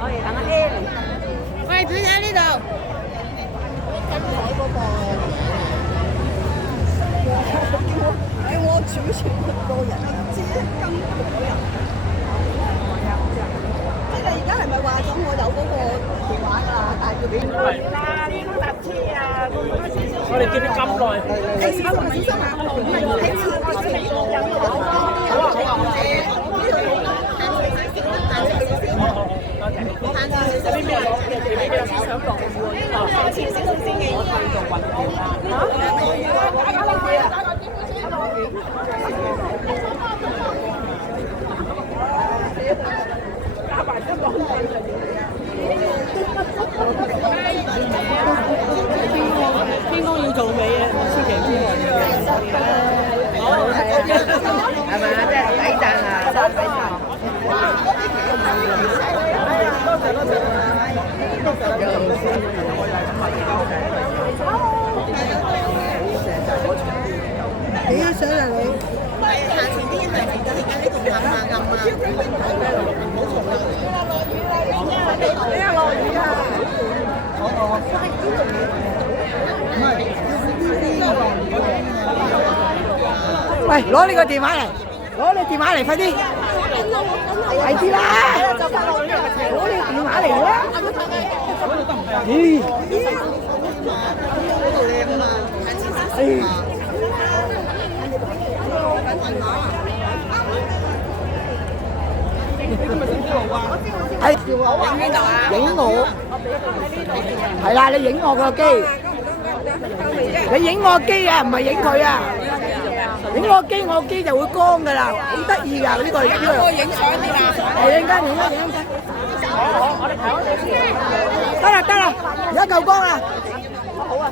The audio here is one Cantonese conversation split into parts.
我哋等阿 A 嚟。喂，睇睇呢度。我主持咁多人，知咁多人。即係而家係咪話咗我有嗰個電話㗎？但係要俾啦，呢個搭車啊，我哋見你咁耐，小心啊！小心啊！唔係喺前邊好啊好啊！呢邊有啲想講嘅喎，前少少先嘅，我去做運動天公要做美嘅，千祈千祈。係咪啊？即係抵讚啊！真係抵讚。你要上嚟你。行前啲，行前啲，而家呢度暗啊暗啊！唔好嘈啦！你啊落雨啊！喂，攞你個電話嚟，攞你電話嚟，快啲，快啲啦！攞你電話嚟啦！咦？係影邊度啊？影我，係啦，你影我個機，你影我機啊，唔係影佢啊！影我機，我機就會光噶啦，好得意噶呢個。我影相啲啦，影緊，影緊，影緊。我哋睇我哋先。得啦得啦，而家夠光啦。好啊，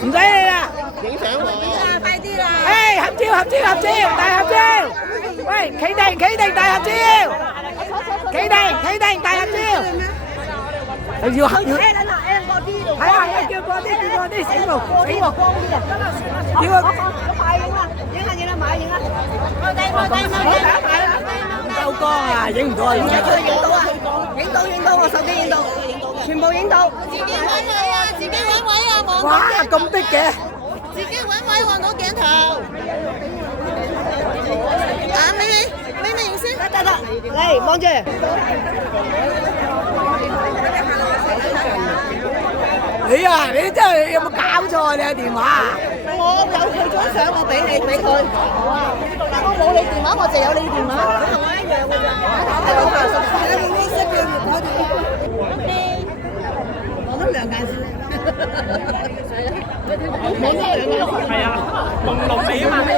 唔使你啦。影相喎。快啲啦！誒，合照合照合照，大合照。喂，企定企定，大合照。企定企定，大合照。要黑要。係啊，叫過啲，叫過啲，醒目醒目。叫個快影啦，影啦，買影啦。夠光啊，影唔到啊，影到啊，影到，我手機影到，全部影到。自己揾位啊，自己揾位啊，望到哇，咁逼嘅。自己揾位望到鏡頭。啊，你影先。得，嚟望住。你啊，你真係有冇搞錯啊？你有電話？我有佢張相，我俾你俾佢。但我冇你電話，我就有你電話。同我一樣㗎咋？係我八十歲，你冇識嘅我哋。我都兩間先。係啊，龍尾啊嘛，你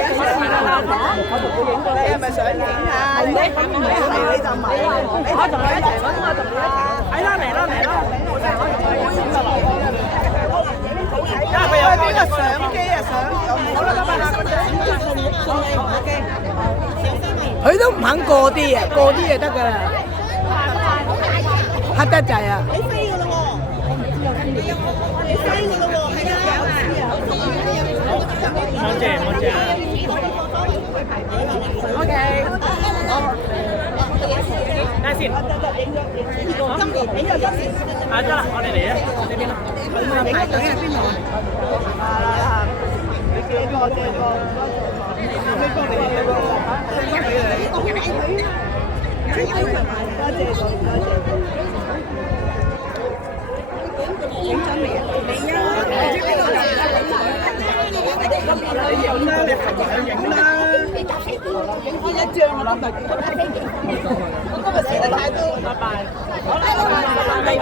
係咪想影啊？你係你就買啦。我同你一齊，我同你一齊。係啦，嚟啦嚟啦，因為佢有邊個相機啊？好啦，佢都唔肯過啲啊，過啲就得㗎啦。黑得滯啊！你飛㗎啦喎！你飛㗎啦喎！係啊！多謝。OK。等下先。今年你又今年。啊，得啦，我哋嚟啦，呢邊啦。排隊喺邊度啊？你借個。影咗未啊？未啊！你知邊個嚟啊？你影啦，你朋友影啦。影邊一張啊？今日我今日寫得太多。拜拜。好啦，拜拜。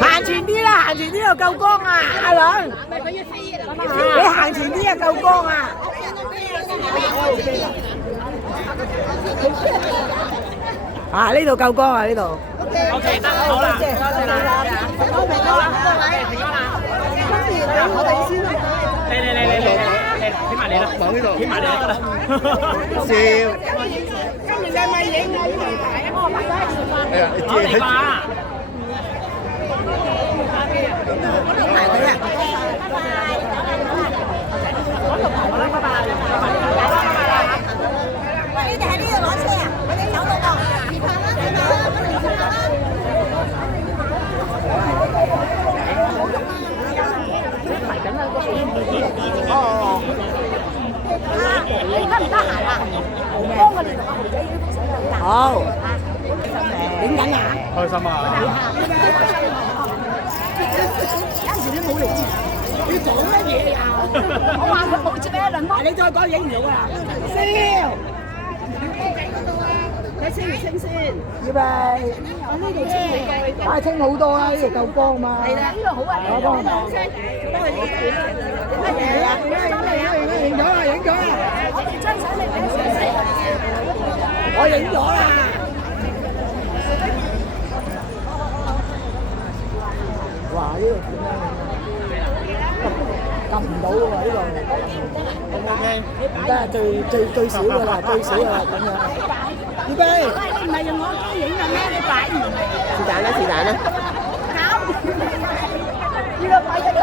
行前啲啦，行前啲就夠光啊，阿良。你行前啲就夠光啊。啊！呢度夠光啊！呢度。OK， 得好啦，多謝啦。好啦，各位，平安啦。我哋先啦。嚟。起埋你啦，望呢度，起埋你得啦。笑。今日你咪影我呢度睇啊！我嚟吧。喂，你哋喺呢度攞車啊？我哋走路喎，自拍啦，自拍啦，我哋自拍啦。哦。你得唔得閒啊？幫我哋同阿豪仔影幅相得唔得？好。影緊啊！開心啊！有陣時你冇嚟，你講乜嘢啊？我話佢冇接咩一輪咯。你再講影唔到啊！笑。你清唔清先？預備。我呢度清幾個？梗係清好多啦，呢度夠光嘛。係啦，呢度好啊，我幫你。幫佢影片。乜嘢啊？影咗啦，影咗啦。張相你俾我睇。我影咗啦。哇！呢度點樣撳唔到喎？呢度而家係最少㗎啦，最少㗎啦咁樣。預備。你唔係用我機影嘅咩？你擺唔嚟。是但啦，是但啦。呢個擺得啦。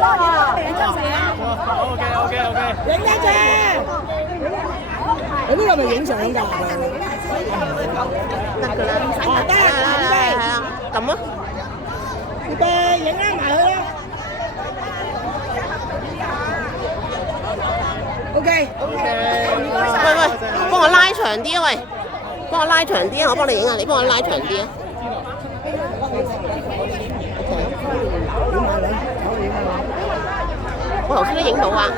哇！影張相啊！ OK。影一張。你呢個咪影相㗎？得㗎啦。得啦，撳啊！預備，影啦，埋去啦。OK。喂，幫我拉長啲啊！喂，幫我拉長啲啊！我幫你影啊，你幫我拉長啲啊。我頭先都影到啊。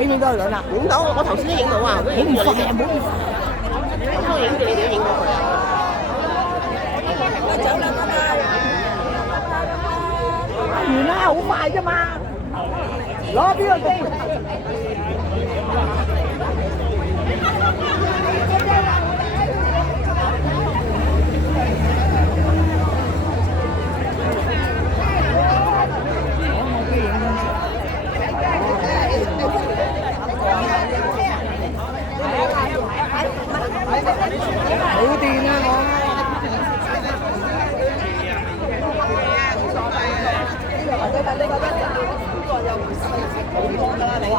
影到兩啦。影到，我頭先都影到啊。影唔快啊！唔好意思。我影住你哋都影到佢啊。完啦，好快啫嘛！攞邊個機？冇電啊我！哇！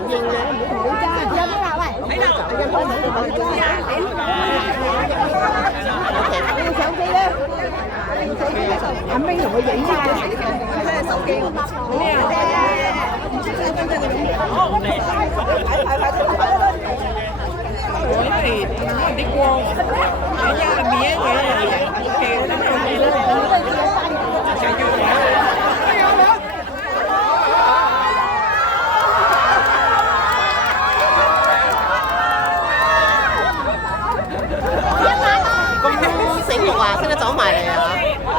應啊！阿 May 同佢影啊！咁醒目啊，識得走埋嚟啊！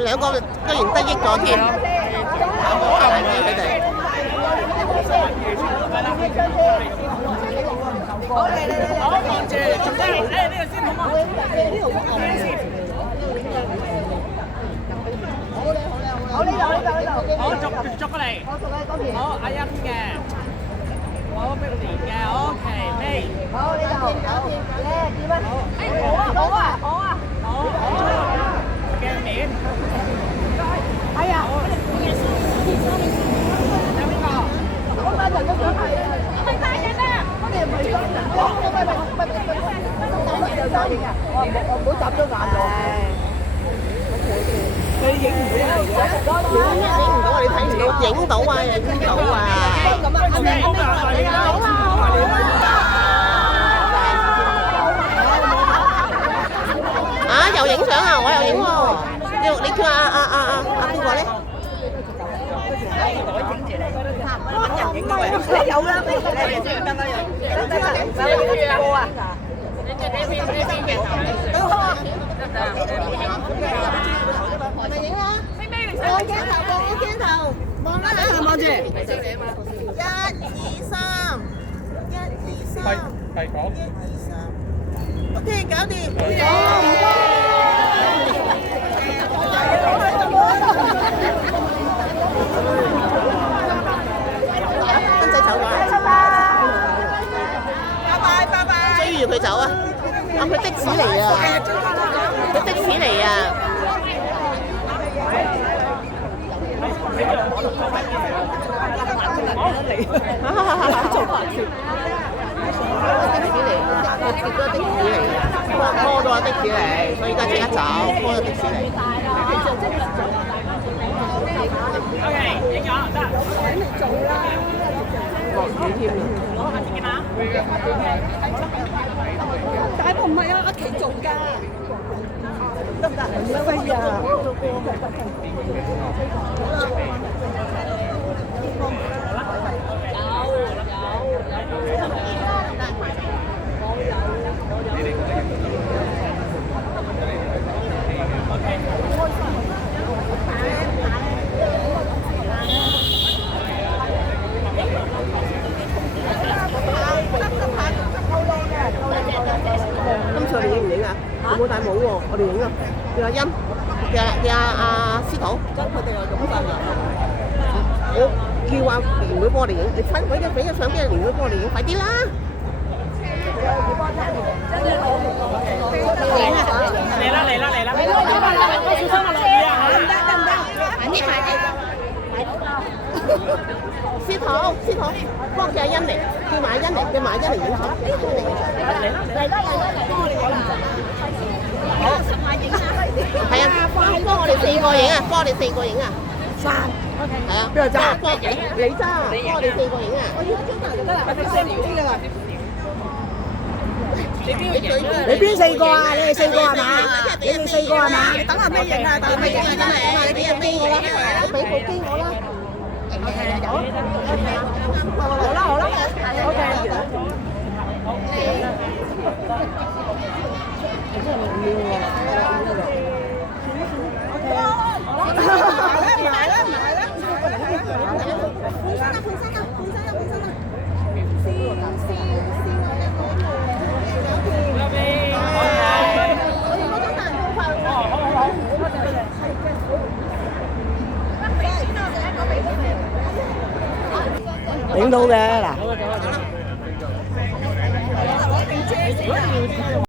兩個居然得益咗添，大啲佢哋。好，捉過嚟。好，阿欣嘅。好，碧蓮嘅。OK，咩？好，呢度好，點啊？好。鏡面。係啊。有邊個？我帶人嘅相係啊。唔係帶人啊！我哋唔係雙人。我唔好眨咗眼喎。影唔到啊！你睇唔到，影到啊！影到啊！啊！又影相啊！我又影喎。你叫阿邊個咧？你有啦，你得啦，有啊！咪影啦！望鏡頭，望鏡頭，望啦嚇！望住。1、2、3，1、2、3。OK，搞掂。斌仔走咗啊！拜拜拜拜。追住佢走啊！啊，佢的士嚟啊！佢的士嚟啊！做白色。的士嚟，接咗的士嚟，拖咗的士嚟，所以而家即刻走，拖咗的士嚟。OK，影咗得。落雨添啊！下次見啦。大部唔係啊，阿琪做㗎，得唔得？飛啊！今次我哋影唔影啊？佢冇戴帽喎，我哋影啊！叫阿欣，叫阿司徒，佢哋又咁瞓啊！我叫阿蓮妹幫我哋影，你快俾個相俾阿蓮妹幫我哋影，快啲啦！嚟啦嚟啦嚟啦！小心啊落雨啊！得，快啲快啲。司徒，幫佢阿欣嚟，叫埋阿欣嚟影相。係啊，幫我哋4個影啊，幫我哋4個影啊。係啊，邊個揸？你揸，幫我哋4個影啊。你邊4個啊？你哋4個係嘛？你哋4個係嘛？等下咩影啊？等下咩影啊？真係啊！你俾人飛我啦，你俾部機我啦。好啦影到嘅嗱。